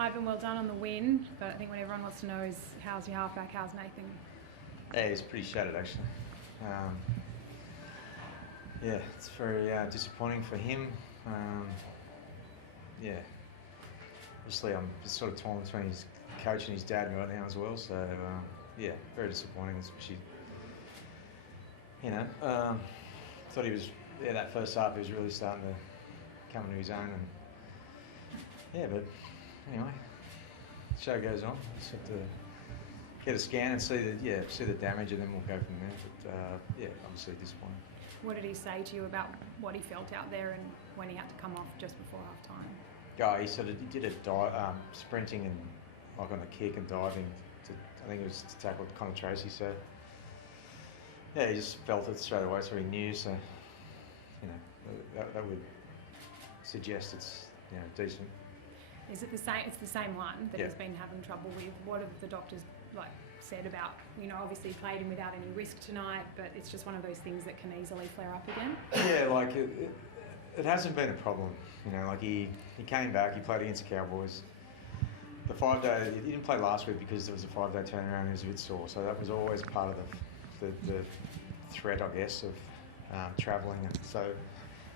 Ivan, well done on the win, but I think what everyone wants to know is how's your halfback, how's Nathan? Yeah, he's pretty shattered actually. Yeah, it's very disappointing for him. Yeah, obviously I'm just sort of torn between his coach and his dad right now as well. So yeah, very disappointing, especially thought he was that first half he was really starting to come into his own, and but anyway, the show goes on. Just have to get a scan and see the damage, and then we'll go from there. But obviously disappointing. What did he say to you about what he felt out there and when he had to come off just before half time? He did a sprinting and like on a kick and diving I think it was to tackle Connor Tracy. So yeah, he just felt it straight away, so he knew. So that would suggest it's decent. Is it the same? It's the same one that Yeah. he's been having trouble with. What have the doctors said about? Obviously he played him without any risk tonight, but it's just one of those things that can easily flare up again. Yeah, it hasn't been a problem. He came back. He played against the Cowboys. The 5 day. He didn't play last week because there was a 5 day turnaround. He was a bit sore, so that was always part of the threat, I guess, of travelling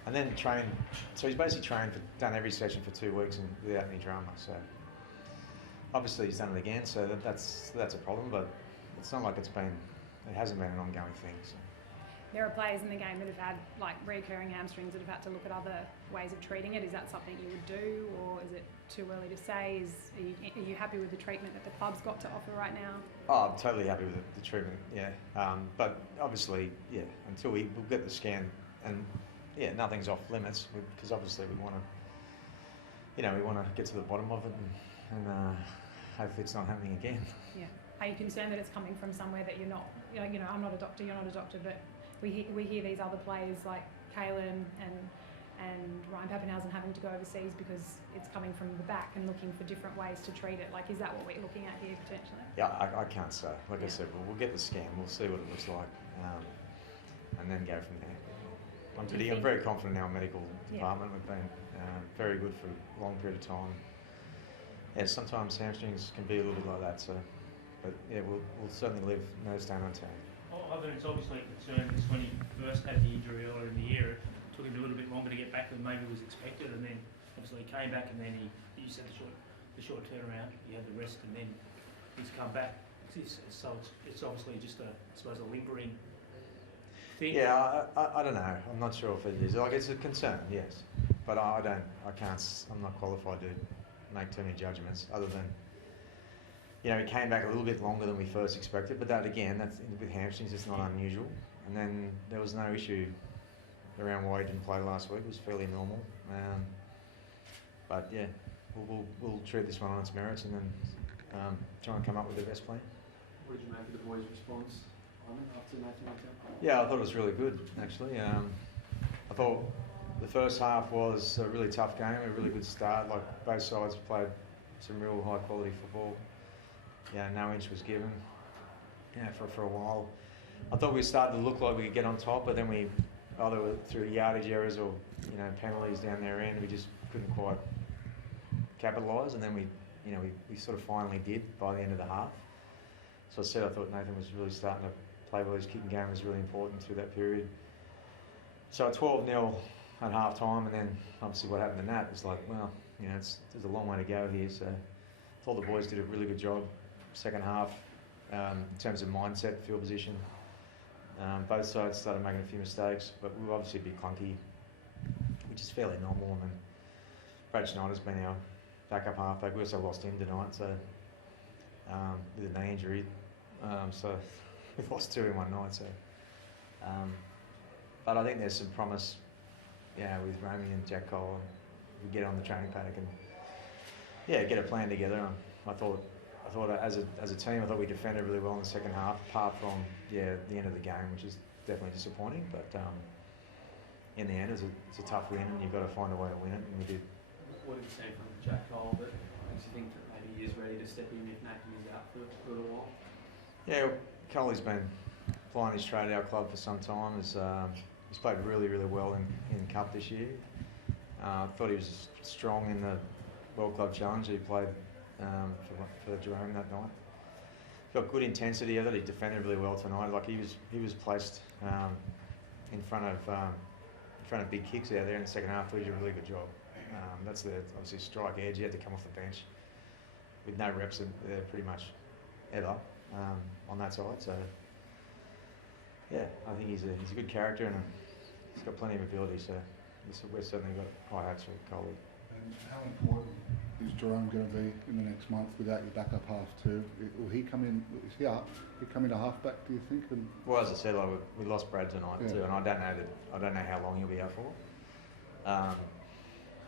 and then trained. So he's basically done every session for 2 weeks and without any drama. So obviously he's done it again. So that's a problem, but it's not like it hasn't been an ongoing thing. So. There are players in the game that have had recurring hamstrings that have had to look at other ways of treating it. Is that something you would do, or is it too early to say? Are you happy with the treatment that the club's got to offer right now? Oh, I'm totally happy with the treatment. Yeah, but obviously, until we'll get the scan, and nothing's off limits because obviously we want to get to the bottom of it and hopefully it's not happening again. Yeah. Are you concerned that it's coming from somewhere that you're not? I'm not a doctor. You're not a doctor, but we hear these other players like Kalen and Ryan Pappenhausen having to go overseas because it's coming from the back and looking for different ways to treat it. Is that what we're looking at here potentially? Yeah, I can't say. I said, we'll get the scan. We'll see what it looks like, and then go from there. I'm very confident in our medical department. We've been very good for a long period of time. Yeah, sometimes hamstrings can be a little bit like that. So, but we'll certainly leave no stone unturned. Ivan, it's obviously a concern because when he first had the injury earlier in the year, it took him a little bit longer to get back than maybe was expected, and then obviously he came back, and then you said the short turnaround, he had the rest, and then he's come back. So it's obviously just I suppose a lingering thing. Yeah, I don't know. I'm not sure if it is. It's a concern, yes, but I'm not qualified to make too many judgments other than. He came back a little bit longer than we first expected, but that's with hamstrings, it's not unusual. And then there was no issue around why he didn't play last week. It was fairly normal. But yeah, we'll treat this one on its merits and then try and come up with the best plan. What did you make of the boys' response, Ivan, after Nathan went down? Yeah, I thought it was really good, actually. I thought the first half was a really tough game, a really good start. Both sides played some real high-quality football. No inch was given. For a while. I thought we started to look like we could get on top, but then we either through yardage errors or penalties down their end, we just couldn't quite capitalise. And then we sort of finally did by the end of the half. So I thought Nathan was really starting to play well. His kicking game was really important through that period. So 12-0 at half time, and then obviously what happened in that was there's a long way to go here. So I thought the boys did a really good job. Second half, in terms of mindset, field position, both sides started making a few mistakes, but we were obviously a bit clunky, which is fairly normal. And Brad Schneider's been our backup halfback. We also lost him tonight, so with a knee injury, so we've lost 2 in one night. So, but I think there's some promise, with Romy and Jack Cole. We get on the training paddock and get a plan together. I thought as a team, I thought we defended really well in the second half, apart from the end of the game, which is definitely disappointing. But in the end, it's a tough win, and you've got to find a way to win it, and we did. What have you seen from Jack Cole that makes you think that maybe he is ready to step in if Nathan is out for a little while? Yeah, Coley's been plying his trade at our club for some time. He's played really, really well in Cup this year. I thought he was strong in the World Club Challenge. He played for Jerome that night. Got good intensity. I thought he defended really well tonight. Like he was placed in front of big kicks out there in the second half. He did a really good job. That's the obviously strike edge. He had to come off the bench with no reps there pretty much ever on that side. So yeah, I think he's a good character and he's got plenty of ability. So we've certainly got high hopes for Coley. And how important is Jerome going to be in the next month without your backup half too? Will he come in? Is he up? He come in a halfback? Do you think? And well, as I said, like we lost Brad tonight too, and I don't know how long he'll be out for.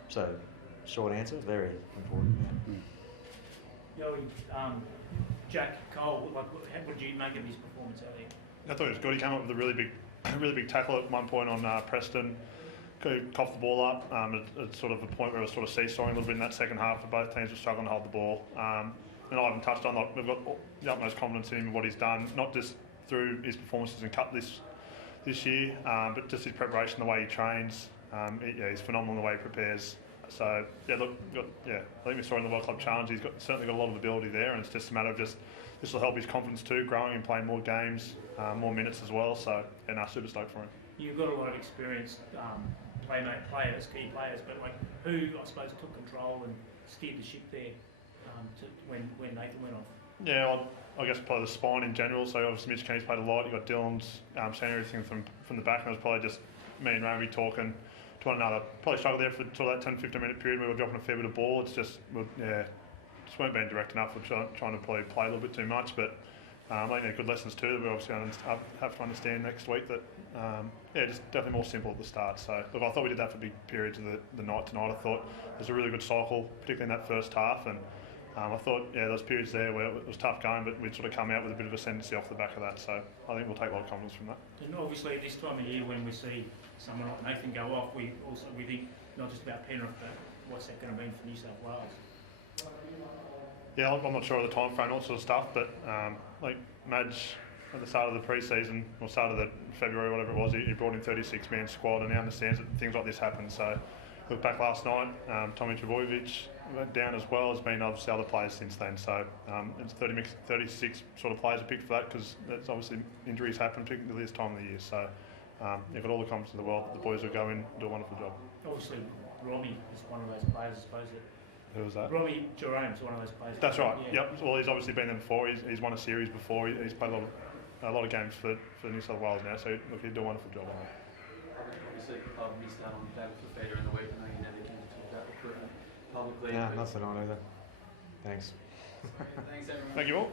So, short answer, very important. Jack Cole, what did you make of his performance earlier? I thought it was good. He came up with a really big tackle at one point on Preston. Coughed the ball up at sort of a point where it was sort of seesawing a little bit in that second half, where both teams were struggling to hold the ball. And Ivan touched on that. We've got the utmost confidence in him and what he's done, not just through his performances in cup this year, but just his preparation, the way he trains. He's phenomenal in the way he prepares. So I think we saw in the World Club Challenge, he's certainly got a lot of ability there, and it's just a matter of this will help his confidence too, growing and playing more games, more minutes as well. So super stoked for him. You've got a lot of experienced players, key players, but like who I suppose took control and steered the ship there when Nathan went off? Yeah, well, I guess probably the spine in general. So obviously Mitch Keene's played a lot. You got Dylan's saying everything from the back, and it was probably just me and Ramsey talking to one another. Probably struggled there for that 10-15 minute period. We were dropping a fair bit of ball. It's just weren't being direct enough. We're trying to probably play a little bit too much, but I think they're good lessons too that we obviously have to understand next week. That just definitely more simple at the start. So look, I thought we did that for big periods of the night tonight. I thought it was a really good cycle, particularly in that first half, and I thought those periods there where it was tough going, but we'd sort of come out with a bit of ascendancy off the back of that. So I think we'll take a lot of confidence from that. And obviously this time of year when we see someone like Nathan go off, we think not just about Penrith, but what's that going to mean for New South Wales? Yeah, I'm not sure of the time frame, all sort of stuff, but like Madge at the start of the pre-season, or start of the February, whatever it was, he brought in 36-man squad, and he understands that things like this happen. So look back last night, Tommy Trbojevic went down as well. Has been obviously other players since then. So it's 36 sort of players are picked for that, because that's obviously injuries happen, particularly this time of the year. So you've got all the confidence in the world. The boys will go in and do a wonderful job. Obviously, Robbie is one of those players, I suppose. Who was that? Robbie Jerome's one of those players. That's right. Yeah. Yep. Well, he's obviously been there before. He's won a series before. He's played a lot of games for New South Wales now. So look, he'll do a wonderful job on it. Obviously, I've missed out on David Fafita in the week. I know you never can talk about recruitment publicly. No, not tonight either. Thanks. Thanks, everyone. Thank you all.